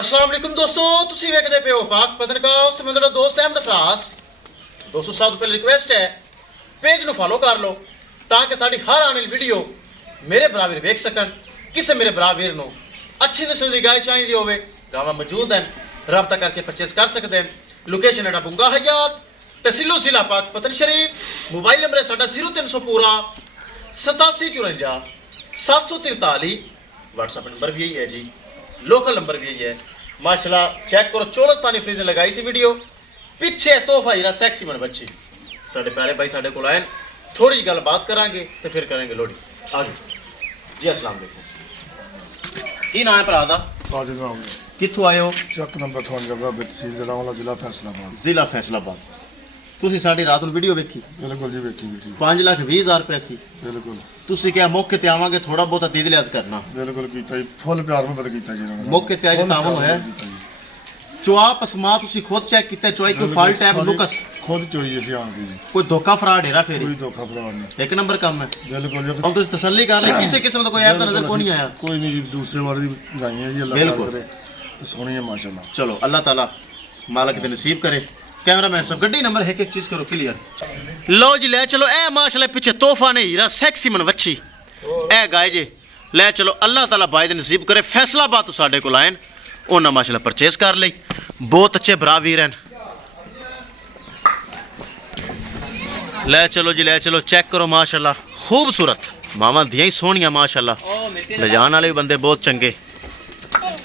अस्सलाम वालेकुम दोस्तों, ਤੁਸੀਂ ਵੇਖਦੇ ਪਏ ਹੋ ਪਾਕ ਪਤਨਕਾਸ ਤੇ ਮੇਰਾ ਦੋਸਤ ਅਹਿਮਦ ਫਰਾਸ। ਦੋਸਤੋ ਸਭ ਤੋਂ ਪਹਿਲੀ ਰਿਕੁਐਸਟ ਹੈ ਪੇਜ ਨੂੰ ਫੋਲੋ ਕਰ ਲਓ ਤਾਂ ਕਿ ਸਾਡੀ ਹਰ ਆਉਣ ਵਾਲੀ ਵੀਡੀਓ ਮੇਰੇ ਭਰਾ ਵੀਰ ਵੇਖ ਸਕਣ। ਕਿਸੇ ਮੇਰੇ ਭਰਾ ਵੀਰ ਨੂੰ ਅੱਛੀ ਨਸਲ ਦੀ ਗਾय ਚਾਹੀਦੀ ਹੋਵੇ, ਗਾਵਾਂ ਮੌਜੂਦ ਹਨ, ਰਾਬਤਾ ਕਰਕੇ ਪਰਚੇਸ ਕਰ ਸਕਦੇ ਹਨ। ਲੋਕੇਸ਼ਨ ਹੈ ਬੰਗਾ ਹਯਾਤ, ਤਹਿਸੀਲ ਜ਼ਿਲ੍ਹਾ ਪਾਕ ਪਤਨ ਸ਼ਰੀਫ। ਮੋਬਾਈਲ ਨੰਬਰ ਹੈ ਸਾਡਾ 0300 ਪੂਰਾ 8754 743। व्हाट्सएप नंबर भी यही है जी, लोकल नंबर भी यही है। माशाल्लाह चेक करो, चोलस्तानी फ्रीज लगाई सी वीडियो पिछे तोहफा हीरा सैक्सी मन बच्ची साढ़े प्यारे भाई साढ़े को आए। थोड़ी गल बात करांगे तो फिर करेंगे लोड़ी। आगे जी, अस्सलाम वालेकुम। की नाम है भरा दा? साजिद नाम कित्थों आए हो? ਚੱਕ ਨੰਬਰ 58 ਬਾਬੇ ਤਹਿਸੀਲ ਜਲਾਵਾਲਾ ਜ਼ਿਲ੍ਹਾ ਫੈਸਲਾਬਾਦ। ਜ਼ਿਲ੍ਹਾ ਫੈਸਲਾਬਾਦ। ਤੁਸੀਂ ਸਾਡੀ ਰਾਤ ਨੂੰ ਵੀਡੀਓ ਵੇਖੀ? ਬਿਲਕੁਲ ਜੀ, ਵੇਖੀ ਵੀਡੀਓ। 5,20,000 ਰੁਪਏ ਸੀ। ਬਿਲਕੁਲ ਤੁਸੀਂ ਕਿਹਾ ਮੌਕੇ ਤੇ ਆਵਾਂਗੇ, ਥੋੜਾ ਬਹੁਤਾ ਦੀਦ ਲਿਆਜ਼ ਕਰਨਾ। ਬਿਲਕੁਲ ਕੀਤਾ ਜੀ, ਫੁੱਲ ਪਿਆਰ ਮੁਹੱਬਤ ਕੀਤਾ ਜੀ ਇਹਨਾਂ ਨੇ। ਮੌਕੇ ਤੇ ਅੱਜ ਤਾਮਨ ਹੋਇਆ। ਚੁਆ ਪਸਮਾ ਤੁਸੀਂ ਖੁਦ ਚੈੱਕ ਕੀਤਾ, ਚੁਆਈ ਕੋਈ ਫਾਲਟ ਹੈ ਨੁਕਸ? ਖੁਦ ਚੋਈ ਅਸੀਂ ਆਣ ਕੇ ਜੀ, ਕੋਈ ਧੋਖਾ ਫਰਾਡ ਹੈਰਾ ਫੇਰੀ? ਕੋਈ ਧੋਖਾ ਫਰਾਡ ਨਹੀਂ, ਇੱਕ ਨੰਬਰ ਕੰਮ ਹੈ। ਬਿਲਕੁਲ ਜੀ। ਹੁਣ ਤੁਸੀਂ ਤਸੱਲੀ ਕਰ ਲਈ, ਕਿਸੇ ਕਿਸਮ ਦਾ ਕੋਈ ਐਪ ਤਾਂ ਨਜ਼ਰ ਕੋਈ ਨਹੀਂ ਆਇਆ? ਕੋਈ ਨਹੀਂ ਜੀ, ਦੂਸਰੇ ਵਾਲੇ ਦੀ ਗਾਈ ਹੈ ਜੀ, ਅੱਲਾਹ ਬਿਲਕੁਲ। ਕਰੇ ਤੇ ਸੋਹਣੀ ਹੈ ਮਾਸ਼ਾਅੱਲਾ। ਚਲੋ ਅੱਲਾਹ ਤਾਲਾ ਮਾਲਕ ਦੇ ਨਸੀਬ करे। कैमरामैन सब गड्डी नंबर है, एक चीज करो क्लियर। लो जी ले चलो, ए माशाल्लाह पीछे तोहफा नहीं हीरा सैक्सी मन वच्छी ए गाय जे ले चलो। अल्लाह ताला भाई दे नसीब करे। फैसलाबाद तो साडे कोल आए उन्हें माशाल्लाह परचेस कर लई। बहुत अच्छे भरा वीर हैं। ले चलो जी ले चलो, चेक करो माशाल्लाह खूबसूरत मावां दियां ही सोहणियां माशाल्लाह। ले जाने वाले भी बंदे बहुत चंगे।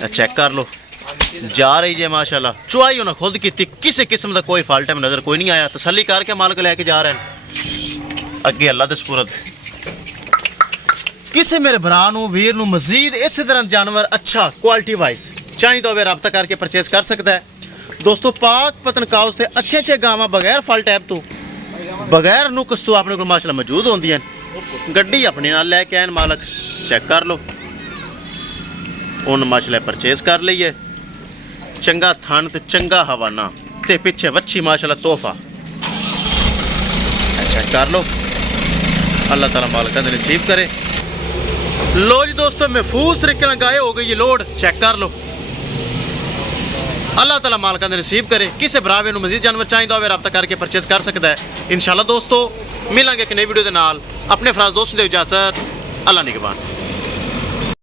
चेक कर लो, जा रही है माशाल्लाह। चुआई उन्हें खुद की, किसी किस्म का कोई फॉल्ट है नज़र कोई नहीं आया। तसल्ली करके मालक लैके जा रहे हैं अगे अल्लाह दे सुपुर्द। किसी मेरे भरा वीर नूं मजीद इस तरह जानवर अच्छा क्वालिटी वाइज चाहिए तो रब्ता करके परचेस कर सकता है। दोस्तों पाक पतनकाउस से अच्छे अच्छे गावां बगैर फॉल्ट ऐप तो बगैर नुकस तो अपने को माशाल्लाह मौजूद होंदी हैं। गड्डी अपने नाल लैके आए मालक, चेक कर लो। उन्हें माशाल्लाह परचेस कर ली है। चंगा थन ते चंगा हवाना ते पिछे वच्छी माशाल्लाह तोहफा। अच्छा कर लो, अल्लाह ताला मालिक दे नसीब करे। लो जी दोस्तों, महफूज तरीके नाल गाय हो गई है लोड। चेक कर लो, अल्लाह ताला मालिक दे नसीब करे। किसी भरावे नूं मजीद जानवर चाहिए होवे रब्ता करके परचेस कर सकता है। इंशाल्लाह दोस्तों मिलांगे एक नई वीडियो दे नाल। अपने फराज दोस्त दे इजाजत, अल्लाह निगहबान।